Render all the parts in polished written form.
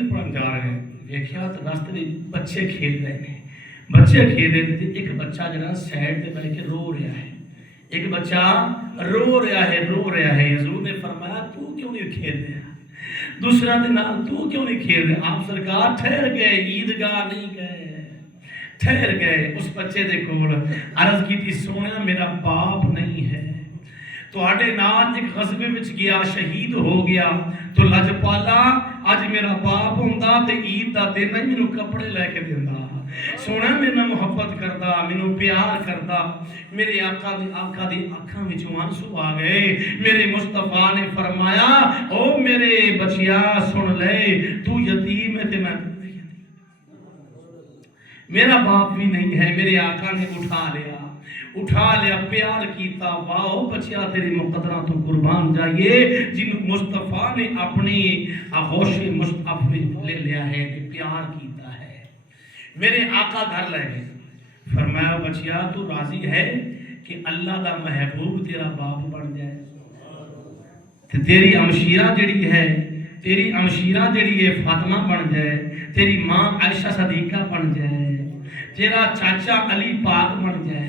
تفسیر پڑھن جا رہے ہیں دیکھیا تو راستے میں بچے کھیل رہے ہیں. بچے کھیل رہے تھے. ایک بچہ جڑا سائڈ تے بیٹھ کے رو رہا ہے. ایک بچہ رو رہا ہے. حضور نے فرمایا تو کیوں نہیں کھیل رہا؟ دوسرا دن تو کیوں نہیں کھیل رہے؟ آپ سرکار ٹھہر گئے, عیدگاہ نہیں گئے, ٹھہر گئے. اس بچے دے کول عرض کی تھی سونا میرا باپ نہیں ہے, تو آڈے نال ایک غزبے وچ گیا, شہید ہو گیا, تو لجپالا اج میرا باپ ہوندا تے عید دا دن ہی مینوں کپڑے لے کے دیندا. سونا میرے نال محبت کردا, مینوں پیار کردا. میرے آقا دی آنکھاں وچوں آنسو آ گئے. میرے مصطفیٰ نے فرمایا او میرے بچیا سن لے, تو یتیم ہے تے میں میرا باپ بھی نہیں ہے. میرے آقا نے اٹھا لیا, پیار کیتا. واہ بچیا تیری مقدرہ تو قربان جائیے جن مصطفیٰ نے اپنی آغوش مصطفی لے لیا ہے کہ پیار کیتا ہے. میرے آقا گھر لے گئے, فرمایا بچیا تو راضی ہے کہ اللہ دا محبوب تیرا باپ بن جائے؟ تیری امشیرہ جڑی ہے فاطمہ بن جائے, تیری ماں عائشہ صدیقہ بن جائے, تیرا چاچا علی پاک بن جائے.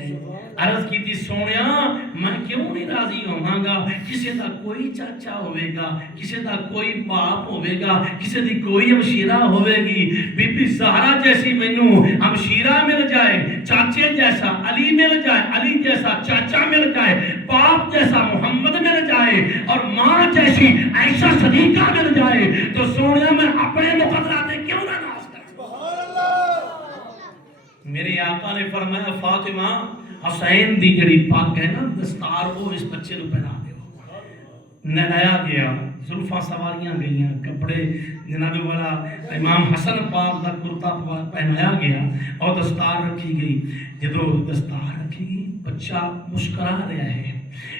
عرض کی تھی سونیا میں کیوں نہیں راضی ہوواں گا؟ کسی دا کوئی چاچا ہوئے گا, کسی دا کوئی باپ ہوئے گا, کسی دی کوئی ہمشیرہ ہوئے گی. بی بی زہرا جیسی مینوں ہمشیرہ مل جائے, چاچے جیسا علی مل جائے, علی جیسا چاچا مل جائے, باپ جیسا محمد مل جائے, اور ماں جیسی عائشہ صدیقہ مل جائے, تو سونیا میں اپنے مقدرات کیوں نہ ناز کروں؟ میرے آقا نے فرمایا فاطمہ حسین دی جڑی پاک ہے نا دستار وہ اس بچے نو پہنا دیو. نہلایا گیا, زلفاں سواریاں گئیاں, کپڑے جناب والا امام حسن پاک دا کرتا پہنایا گیا اور دستار رکھی گئی. جدو دستار رکھی گئی بچہ مسکرا رہا ہے.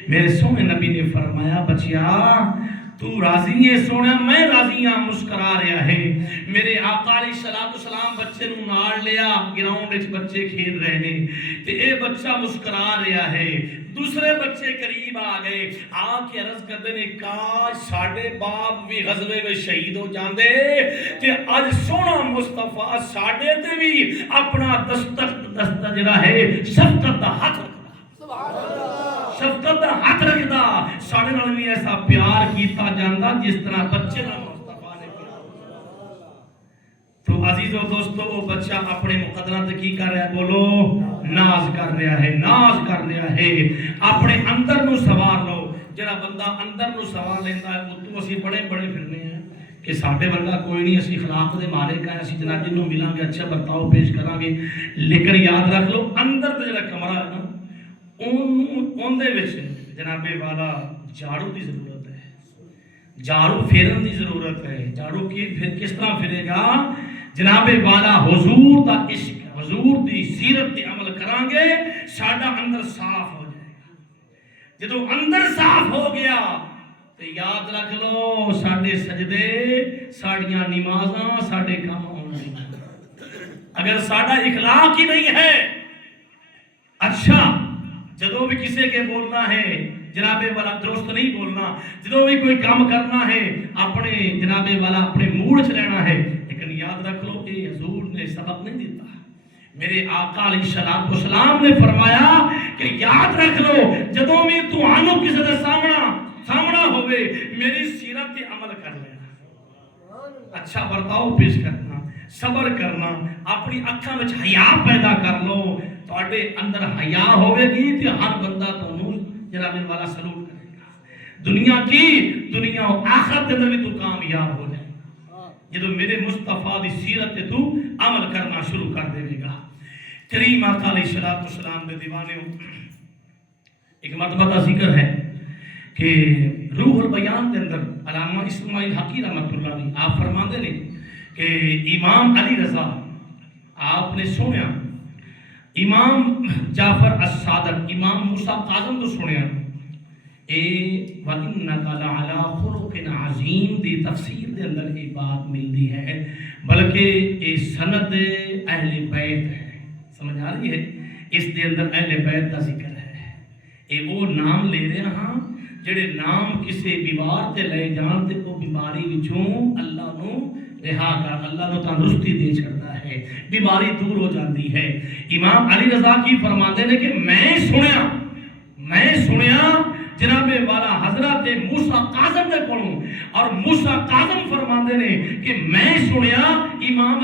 میرے سونے نبی نے فرمایا بچیا تو راضی ہے؟ سونا میں راضی ہاں, مسکرا رہا ہے. میرے آقا علیہ السلام بچے نو نال لیا, گراؤنڈ وچ بچے کھیل رہے نے تے اے بچہ مسکرا رہا ہے. دوسرے بچے قریب آ گئے, آ کے عرض کردے نے کاش ساڈے باپ بھی غزوے وچ شہید ہو جاندے تے اج سونا مصطفیٰ ساڈے تے بھی اپنا دستک جڑا ہے شفقت دا ہاتھ شفقت دا ہاتھ رکھدا, ساڈے نال بھی ایسا پیار کیتا جاندا جس طرح بچے نال مصطفیٰ نے پیار. تو عزیزو دوستو وہ بچہ اپنے مقدرات کی کر رہا ہے؟ بولو ناز کر رہا ہے. اپنے اندر نو سوار لو. جڑا بندہ اندر نو سوار لیندا ہے وہ تو اسی بڑے پھرنے ہیں کہ ساڈے ورگا کوئی نہیں, اسی اخلاق دے مالک ہیں, اسی جناب جنوں ملاں گے اچھا برتاؤ پیش کران گے. لیکن یاد رکھ لو اندر تے جڑا کمرہ ہے نا اون دے وچ جناب والا جھاڑو دی ضرورت ہے, جھاڑو پھیرن دی ضرورت ہے. جھاڑو کی پھر کس طرح پھرے گا؟ جناب والا حضور دا عشق, حضور دی سیرت تے عمل کران گے ساڈا اندر صاف ہو جائے گا. جدو اندر صاف ہو گیا تو یاد رکھ لو ساڈے سجدے, ساڈیاں نمازاں, ساڈے کام ہون گے. اگر ساڈا اخلاق ہی نہیں ہے, اچھا جدو بھی کسی کے بولنا ہے جناب والا درست نہیں بولنا, جدو بھی کوئی کام کرنا ہے اپنے جناب والا اپنے موڈ چ رہنا ہے. لیکن یاد رکھ لو کہ حضور نے سبق نہیں دیتا. میرے آقا علیہ السلام نے فرمایا کہ یاد رکھ لو جدو بھی تہانوں کسی دے سامنا ہوئے میری سیرت تے عمل کر لینا, اچھا برتاؤ پیش کرنا, صبر کرنا, اپنی اکھاں وچ حیا پیدا کر لو. تواڈے اندر حیا ہوے گی تے ہر بندہ تانوں جناب والا سلوٹ کرے گا. دنیا و آخرت دے اندر بھی تو کامیاب ہو جائے جدو میرے مصطفیٰ دی سیرت تے تو عمل کرنا شروع کر دے گا. کریم آقا علیہ السلام دے دیوانے ایک مرتبہ کا ذکر ہے کہ روح البیان دے اندر علامہ اسماعیل حقی رحمۃ اللہ علیہ آپ فرماندے نے کہ امام علی رضا آپ نے سنیا, امام جعفر الصادق, امام موسیٰ کاظم کو سنیا, اے وَإِنَّكَ لَعَلَىٰ خُلُقٍ عَظِيمٍ دی تفسیر دے اندر یہ بات ملتی ہے, بلکہ یہ سند اہل بیت ہے. سمجھ آ رہی ہے؟ اس دے اندر اہل بیت کا ذکر ہے. یہ وہ نام لے رہے ہاں جڑے نام کسی بیمار تے لے جان تے وہ بیماری وچوں اللہ نو رہا کر اللہ کو تندرستی دے چھڑتا ہے، بیماری دور ہو جاتی ہے۔ امام علی رضا کی فرماتے ہیں کہ میں سنیا جناب والا حضرت موسیٰ کاظم نے پڑھوں، اور موسیٰ کاظم فرماتے ہیں کہ میں سنیا امام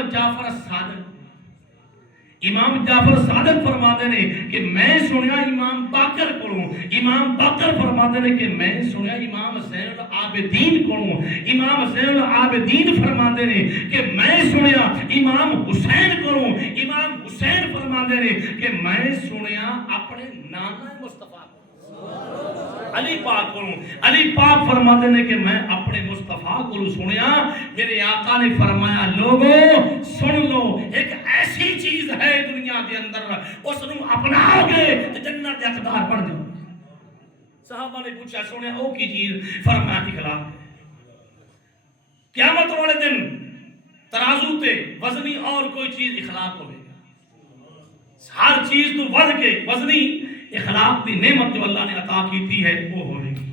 جعفر صادق فرماتے ہیں کہ میں سنیا امام باقر پڑھوں، امام باقر فرماتے ہیں کہ میں سنیا امام زین العابدین پڑھوں، امام زین العابدین فرماتے ہیں کہ میں سنیا امام حسین پڑھوں، امام حسین فرماتے ہیں کہ میں سنیا اپنے نانا مصطفیٰ علی پاک کو، علی پاک فرماتے ہیں کہ میں اپنے مصطفیٰ کو سنیا۔ میرے آقا نے فرمایا لوگوں سن لو، ایک ایسی چیز ہے دنیا کے اندر اس نو اپناؤ گے تو جنت کے حقدار بن جاؤ۔ صحابہ نے پوچھا سنیا او کی چیز؟ فرمایا اخلاق۔ قیامت والے دن ترازو تے وزنی اور کوئی چیز اخلاق ہوئے گا، ہر چیز تو ود کے وزنی اخلاق دی نعمت جو اللہ نے عطا کی تھی ہے وہ ہوئے گی۔